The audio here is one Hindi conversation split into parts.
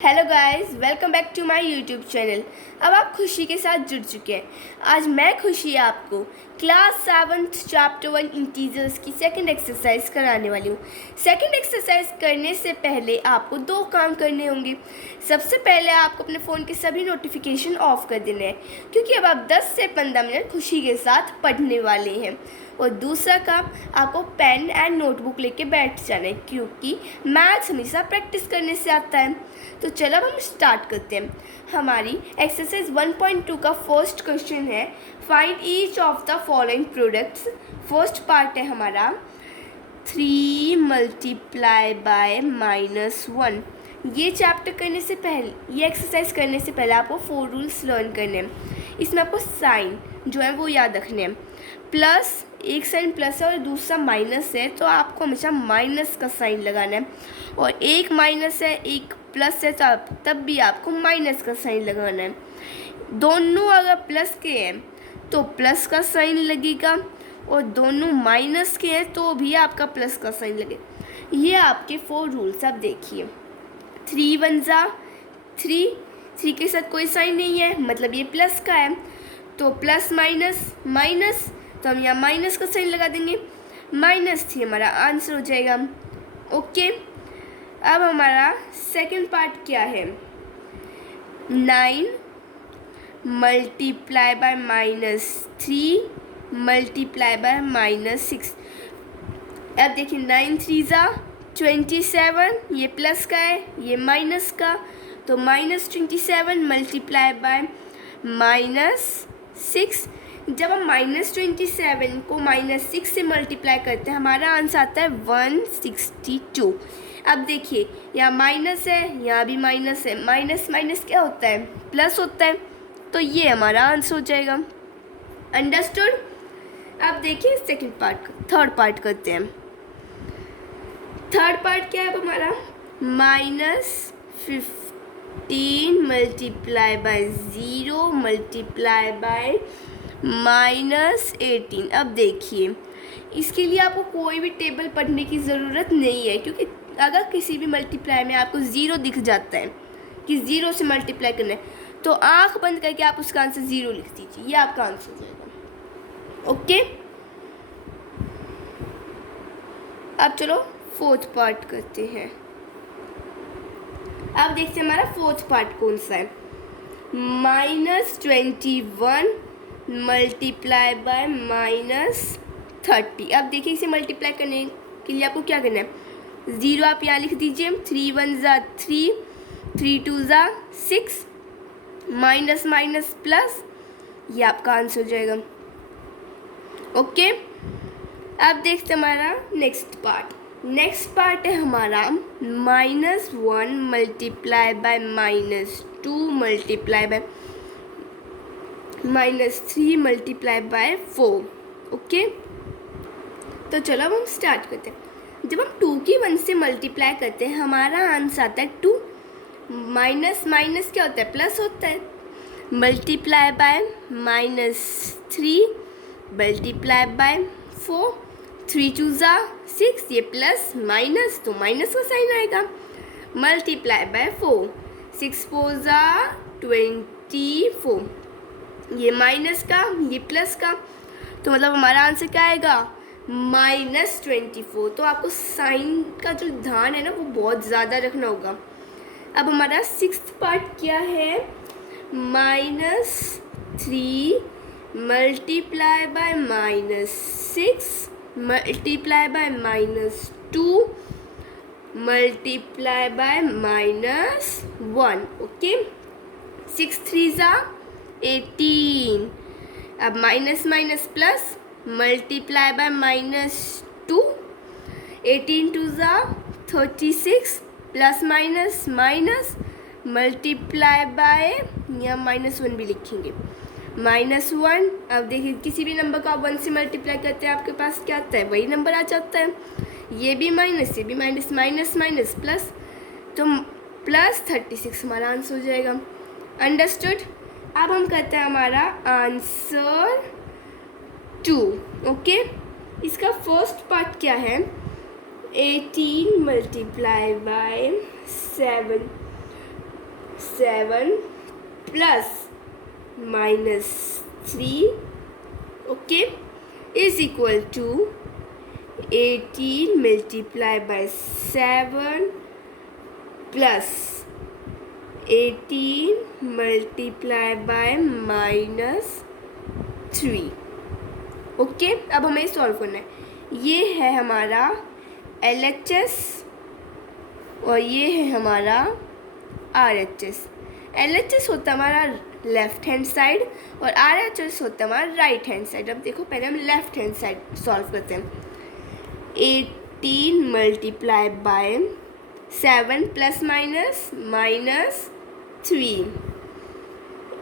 Hello guys, welcome back to my YouTube channel. अब आप खुशी के साथ जुड़ चुके हैं। आज मैं खुशी आपको क्लास 7 चैप्टर 1 इंटीजर्स की सेकंड एक्सरसाइज कराने वाली हूँ। सेकंड एक्सरसाइज करने से पहले आपको दो काम करने होंगे। सबसे पहले आपको अपने फ़ोन के सभी नोटिफिकेशन ऑफ कर देने हैं, क्योंकि अब आप 10 से 15 मिनट खुशी के साथ पढ़ने वाले हैं। और दूसरा काम, आपको पेन एंड नोटबुक लेके बैठ जाना है, क्योंकि मैथ्स हमेशा प्रैक्टिस करने से आता है। तो चलो अब हम स्टार्ट करते हैं। हमारी एक्सरसाइज 1.2 का फर्स्ट क्वेश्चन है, find each of the following products. First part है हमारा 3 मल्टीप्लाई बाय -1। ये चैप्टर करने से पहले, ये एक्सरसाइज करने से पहले आपको 4 रूल्स लर्न करने हैं। इसमें आपको साइन जो है वो याद रखने हैं। प्लस, एक साइन प्लस है और दूसरा माइनस है, तो आपको हमेशा माइनस का साइन लगाना है। और एक माइनस है एक प्लस है, तब भी आपको माइनस का साइन लगाना है। दोनों अगर प्लस के हैं तो प्लस का साइन लगेगा, और दोनों माइनस के हैं तो भी आपका प्लस का साइन लगेगा। ये आपके 4 रूल्स। अब देखिए, 3 1 जा 3, 3 के साथ कोई साइन नहीं है, मतलब ये प्लस का है। तो प्लस माइनस माइनस, तो हम यहाँ माइनस का साइन लगा देंगे। -3 हमारा आंसर हो जाएगा। ओके, अब हमारा सेकंड पार्ट क्या है, 9 मल्टीप्लाई बाय -3 मल्टीप्लाई बाय -6। अब देखिए, 9 3 जा 27, ये प्लस का है, ये माइनस का, तो -27 मल्टीप्लाई बाय -6। जब हम -27 को -6 से मल्टीप्लाई करते हैं, हमारा आंसर आता है 162। अब देखिए, यहाँ माइनस है, यहाँ भी माइनस है। माइनस माइनस क्या होता है, प्लस होता है, तो ये हमारा आंसर हो जाएगा। अंडरस्टूड। अब देखिए सेकंड पार्ट, थर्ड पार्ट करते हैं। थर्ड पार्ट क्या है अब हमारा, -15 मल्टीप्लाई बाय 0 मल्टीप्लाई बाय -18। अब देखिए, इसके लिए आपको कोई भी टेबल पढ़ने की ज़रूरत नहीं है, क्योंकि अगर किसी भी मल्टीप्लाई में आपको 0 दिख जाता है कि 0 से मल्टीप्लाई करना है, तो आंख बंद करके आप उसका आंसर 0 लिख दीजिए, ये आपका आंसर हो जाएगा। ओके, अब चलो फोर्थ पार्ट करते हैं। अब देखते हैं हमारा फोर्थ पार्ट कौन सा है, -21 मल्टीप्लाई बाय -30। अब देखिए, इसे मल्टीप्लाई करने के लिए आपको क्या करना है, 0 आप यहाँ लिख दीजिए, 3 1 जा 3, 3 2 जा 6, माइनस माइनस प्लस, ये आपका आंसर हो जाएगा। ओके, अब देखते हैं हमारा नेक्स्ट पार्ट। नेक्स्ट पार्ट है हमारा -1 multiply by -2 multiply by -3 multiply by 4। Okay, तो चलो अब हम स्टार्ट करते हैं। जब हम 2 की 1 से मल्टीप्लाई करते हैं, हमारा आंसर आता है 2। माइनस माइनस क्या होता है, प्लस होता है। मल्टीप्लाई बाय -3 मल्टीप्लाई बाय 4, 3 2 जा 6, ये प्लस माइनस, तो माइनस का साइन आएगा। मल्टीप्लाई बाय 4, 6 4 जा 24, ये माइनस का, ये प्लस का, तो मतलब हमारा आंसर क्या आएगा, -24। तो आपको साइन का जो ध्यान है ना, वो बहुत ज़्यादा रखना होगा। अब हमारा सिक्स्थ पार्ट क्या है, -3 multiply by -6 multiply by -2 multiply by -1। Okay, 6 3 जा 18। अब minus minus plus, multiply by -2, 18 2 जा 36, plus minus minus, multiply by, यहाँ -1 भी लिखेंगे, -1। अब देखिए, किसी भी नंबर को आप 1 से मल्टीप्लाई करते हैं, आपके पास क्या आता है, वही नंबर आ जाता है। ये भी माइनस, ये भी माइनस, माइनस माइनस प्लस, तो +36 हमारा आंसर हो जाएगा। अंडरस्टूड। अब हम करते हैं हमारा आंसर 2। ओके, इसका फर्स्ट पार्ट क्या है, 18 multiply by 7 7 plus minus 3 okay is equal to 18 multiply by 7 plus 18 multiply by minus 3 okay. अब हमें सॉल्व करना है। ये है हमारा LHS और ये है हमारा RHS। LHS होता है हमारा लेफ्ट हैंड साइड और RHS होता है हमारा राइट हैंड साइड। अब देखो पहले हम लेफ्ट हैंड साइड सॉल्व करते हैं। 18 multiply by 7 plus minus minus 3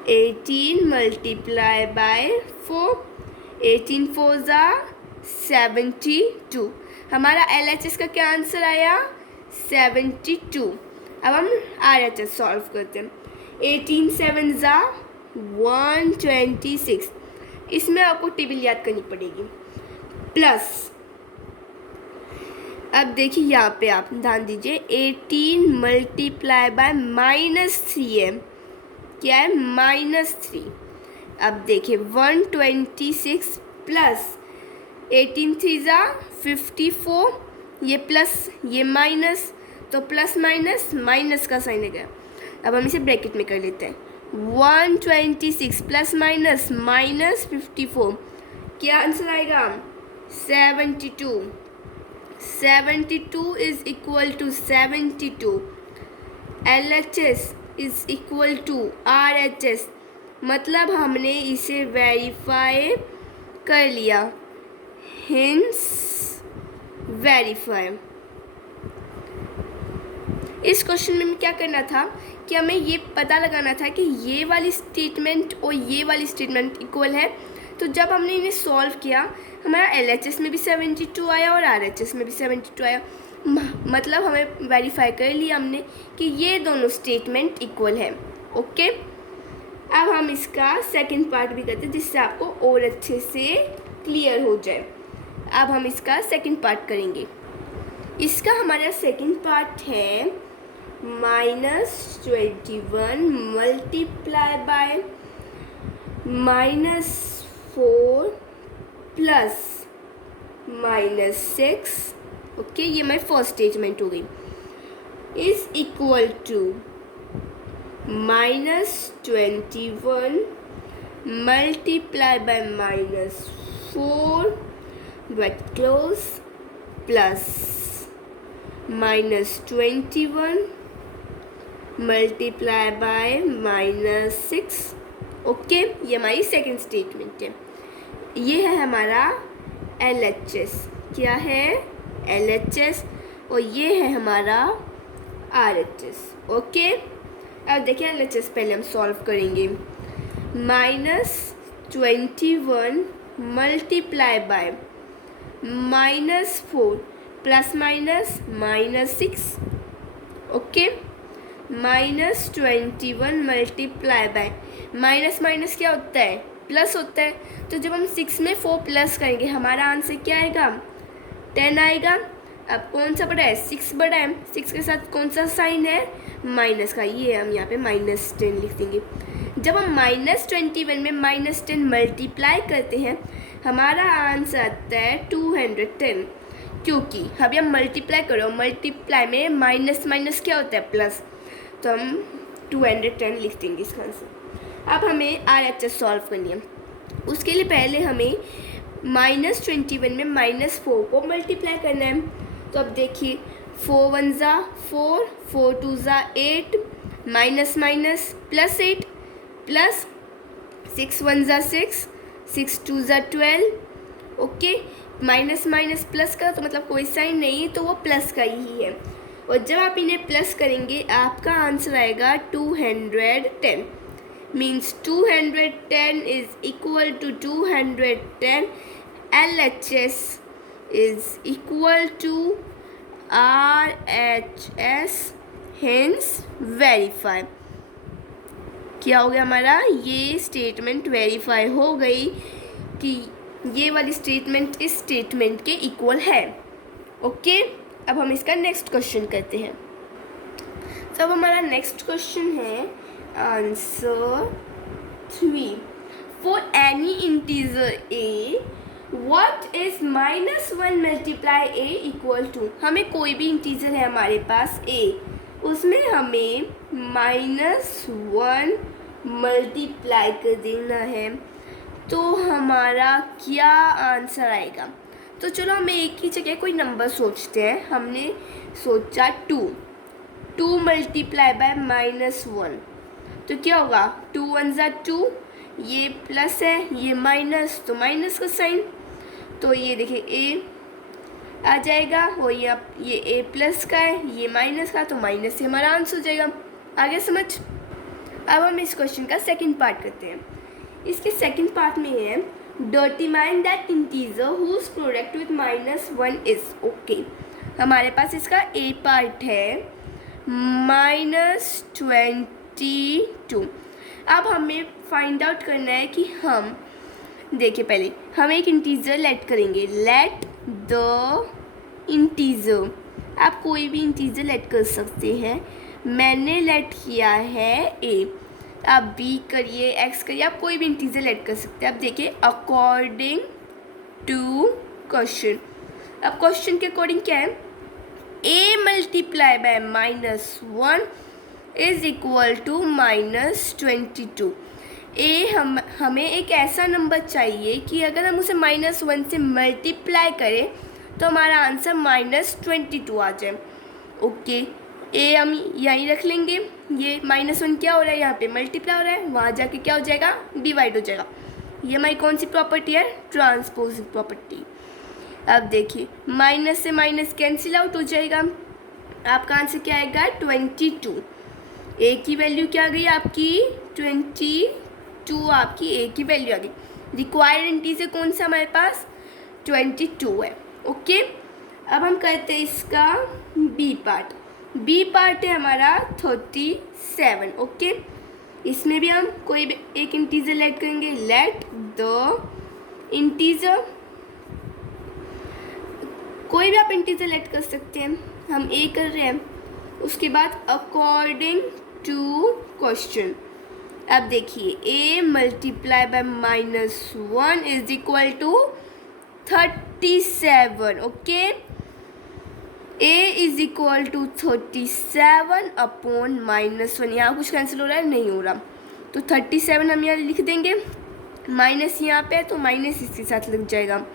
18 multiply by 4 18 4 ज़ा 72 हमारा LHS का क्या आंसर आया 72। अब हम RHS सॉल्व करते हैं। 18 7 ज़ा 126 इसमें आपको टेबल याद करनी पड़ेगी प्लस अब देखिए यहाँ पे आप ध्यान दीजिए 18 मल्टीप्लाई बाय माइनस 3 है क्या है -3। अब देखिए 126 प्लस 18 3 ज़ा 54 ये प्लस ये माइनस तो प्लस माइनस माइनस का साइन है गया। अब हम इसे ब्रैकेट में कर लेते हैं 126 प्लस माइनस माइनस 54 क्या आंसर आएगा 72। 72 is equal to 72 LHS is equal to RHS मतलब हमने इसे वेरीफाई कर लिया हिंस वेरीफाई। इस क्वेश्चन में क्या करना था कि हमें ये पता लगाना था कि ये वाली स्टेटमेंट और ये वाली स्टेटमेंट इक्वल है। तो जब हमने इन्हें सॉल्व किया हमारा LHS में भी 72 आया और RHS में भी 72 आया मतलब हमें वेरीफाई कर लिया हमने कि ये दोनों स्टेटमेंट इक्वल है ओके। अब हम इसका सेकंड पार्ट भी करते हैं जिससे आपको और अच्छे से क्लियर हो जाए। अब हम इसका सेकंड पार्ट करेंगे। इसका हमारा सेकंड पार्ट है -21 मल्टीप्लाई बाय -4 प्लस -6 ओके ये हमारी फर्स्ट स्टेटमेंट हो गई is equal to -21 multiply by -4 bracket close plus -21 multiply by -6 okay ये हमारी सेकंड स्टेटमेंट है। ये है हमारा LHS क्या है LHS और ये है हमारा RHS ओके। अब देखिए LHS पहले हम सॉल्व करेंगे -21 multiply by -4 plus minus -6 okay -21 multiply by minus minus क्या होता है प्लस होता है। तो जब हम 6 में 4 प्लस करेंगे हमारा आंसर क्या आएगा 10 आएगा। अब कौन सा बड़ा है 6 बड़ा है 6 के साथ कौन सा साइन है माइनस का ये हम यहाँ पे -10 लिख देंगे। जब हम -21 में -10 मल्टीप्लाई करते हैं हमारा आंसर आता है 210 क्योंकि अभी हम मल्टीप्लाई करो मल्टीप्लाई में माइनस माइनस क्या होता है प्लस तो हम 210 लिख देंगे इसका आंसर। अब हमें RHS सॉल्व करनी है उसके लिए पहले हमें -21 में -4 को मल्टीप्लाई करना है। तो अब देखिए 4 1 ज़ा 4 4 2 ज़ा 8 माइनस माइनस +8 प्लस 6 1 ज़ा 6 6 2 ज़ा 12 ओके माइनस माइनस प्लस का तो मतलब कोई साइन नहीं है तो वो प्लस का ही है। और जब आप इन्हें प्लस करेंगे आपका आंसर आएगा 210 means 210 is equal to 210 LHS is equal to RHS hence verify. क्या हो गया हमारा ये स्टेटमेंट वेरीफाई हो गई कि ये वाली स्टेटमेंट इस स्टेटमेंट के इक्वल है ओके। अब हम इसका नेक्स्ट क्वेश्चन करते हैं। तो अब हमारा नेक्स्ट क्वेश्चन है answer 3। For any integer a what is -1 multiply a equal to. हमें कोई भी इंटीजर है हमारे पास a, उसमें हमें -1 मल्टीप्लाई कर देना है, तो हमारा क्या आंसर आएगा। तो चलो हम एक ही जगह कोई नंबर सोचते हैं। हमने सोचा 2 मल्टीप्लाई बाय -1, तो क्या होगा 2 1 ज़ा 2, ये प्लस है ये माइनस, तो माइनस का साइन, तो ये देखिए a आ जाएगा और ये a प्लस का है ये माइनस का, तो माइनस से हमारा आंसर हो जाएगा। आगे समझ। अब हम इस क्वेश्चन का सेकंड पार्ट करते हैं। इसके सेकंड पार्ट में है determine that integer whose product with -1 is. ओके, हमारे पास इसका a पार्ट है -22। अब हमें फाइंड आउट करना है कि हम देखिए, पहले हम एक इंटीजर लेट करेंगे। लेट द इंटीजर, आप कोई भी इंटीजर लेट कर सकते हैं। मैंने लेट किया है a, आप b करिए, x करिए, आप कोई भी इंटीजर लेट कर सकते हैं। अब देखिए अकॉर्डिंग टू क्वेश्चन, अब क्वेश्चन के अकॉर्डिंग क्या है, a multiply by -1 is equal to -22। हमें एक ऐसा नंबर चाहिए कि अगर हम उसे -1 से मल्टीप्लाई करें तो हमारा आंसर -22 आ जाए। ओके, a हम यहीं रख लेंगे। ये -1 क्या हो रहा है, यहाँ पे मल्टीप्लाई हो रहा है, वहाँ जाके क्या हो जाएगा, डिवाइड हो जाएगा। ये हमारी कौन सी प्रॉपर्टी है, ट्रांसपोजिंग प्रॉपर्टी। अब देखिए माइनस से माइनस कैंसिल आउट हो जाएगा, आपका आंसर क्या आएगा 22। a की वैल्यू क्या आ गई आपकी 22, आपकी a की वैल्यू आ गई। रिक्वायर्ड इंटीजर कौन सा हमारे पास 22 है। ओके, अब हम करते हैं इसका b पार्ट। b पार्ट है हमारा 37। ओके, इसमें भी हम कोई भी एक इंटीजर लेट करेंगे। लेट द इंटीजर, कोई भी आप इंटीजर लेट कर सकते हैं, हम a कर रहे हैं। उसके बाद अकॉर्डिंग टू क्वेश्चन, अब देखिए a multiply by -1 is equal to 37। Okay, a is equal to 37 upon -1, यहाँ कुछ कैंसिल हो रहा है, नहीं हो रहा, तो 37 हम यहाँ लिख देंगे, माइनस यहाँ पे है तो माइनस इसके साथ लग जाएगा।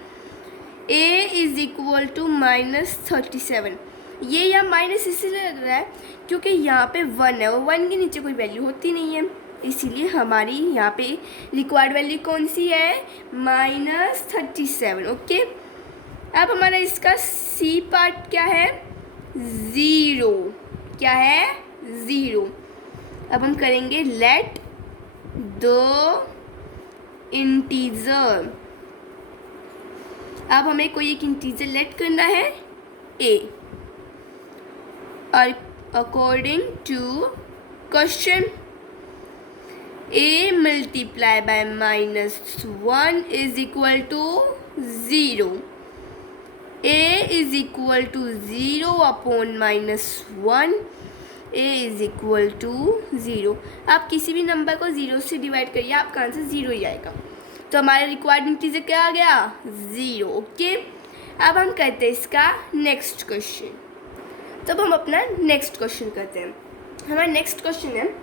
a इज इक्वल टू -37, ये यहाँ माइनस इसलिए लग रहा है क्योंकि यहाँ पे 1 है और 1 के नीचे कोई वैल्यू होती नहीं है, इसीलिए हमारी यहाँ पे रिक्वायर्ड वैल्यू कौन सी है -37। ओके, अब हमारा इसका सी पार्ट क्या है 0, क्या है 0। अब हम करेंगे लेट द इंटीजर, अब हमें कोई एक इंटीजर लेट करना है a, और according to question a multiply by -1 is equal to 0, a is equal to 0 upon -1, a is equal to 0। आप किसी भी नंबर को 0 से डिवाइड करिए, आपका आंसर 0 ही आएगा। तो हमारा रिक्वायर्ड इंटीजर क्या आ गया 0। ओके, अब हम करते हैं इसका नेक्स्ट क्वेश्चन। तब हम अपना नेक्स्ट क्वेश्चन करते हैं। हमारा नेक्स्ट क्वेश्चन है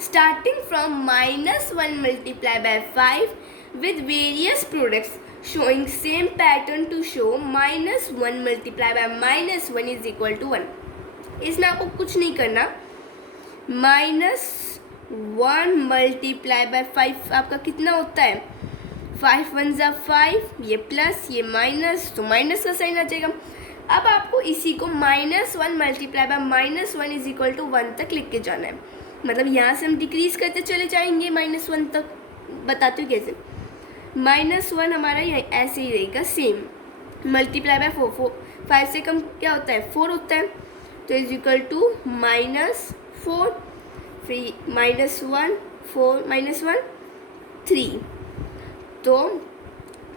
starting from -1 multiply by 5 with various products showing same pattern to show -1 multiply by -1 is equal to 1। इसमें आपको कुछ नहीं करना, -1 मल्टीप्लाई बाय 5 आपका कितना होता है 5 1 ज़ा 5, ये प्लस ये माइनस, तो माइनस का साइन आ जाएगा। अब आपको इसी को -1 multiply by -1 is equal to 1 तक लिख के जाना है, मतलब यहाँ से हम डिक्रीज करते चले जाएंगे -1 तक। बताती हूँ कैसे। -1 हमारा यहाँ ऐसे ही रहेगा सेम, मल्टीप्लाई बाय 4, 5 से कम क्या होता है 4 होता है, तो इज इक्वल टू -4, फिर -1 4 -1 3, तो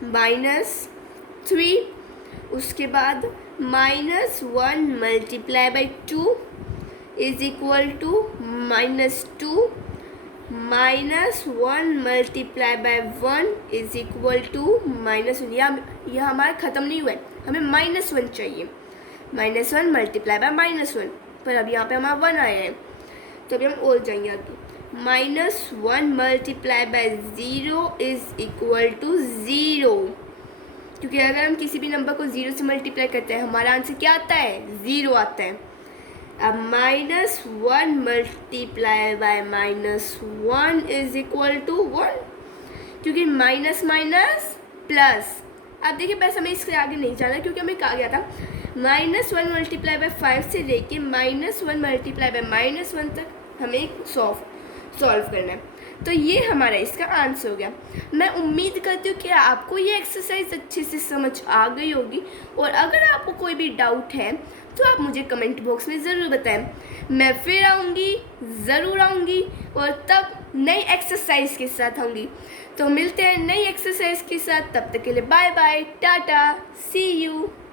-3, उसके बाद -1 multiply by 2 is equal to -2 -1 multiply by 1 is equal to -1। यह हमारा ख़त्म नहीं हुआ है, हमें -1 चाहिए। -1 मल्टीप्लाई बाय -1, पर अब यहाँ पे हमारा 1 आया है, तो अभी हम और जाएंगे आगे। -1 multiply by 0 is equal to 0, क्योंकि अगर हम किसी भी नंबर को 0 से मल्टीप्लाई करते हैं हमारा आंसर क्या आता है? 0 आता है। अब -1 multiply by -1 is equal to 1, क्योंकि माइनस माइनस प्लस। अब देखिए बस हमें इससे आगे नहीं जाना, क्योंकि हमें कहा गया था -1 मल्टीप्लाई बाय 5 से लेके -1 मल्टीप्लाई बाय -1 तक हमें सॉल्व करना है। तो ये हमारा इसका आंसर हो गया। मैं उम्मीद करती हूँ कि आपको ये एक्सरसाइज अच्छे से समझ आ गई होगी, और अगर आपको कोई भी डाउट है तो आप मुझे कमेंट बॉक्स में ज़रूर बताएं। मैं फिर आऊँगी, ज़रूर आऊँगी, और तब नई एक्सरसाइज के साथ आऊँगी। तो मिलते हैं नई एक्सरसाइज के साथ, तब तक के लिए बाय बाय, टाटा, सी यू।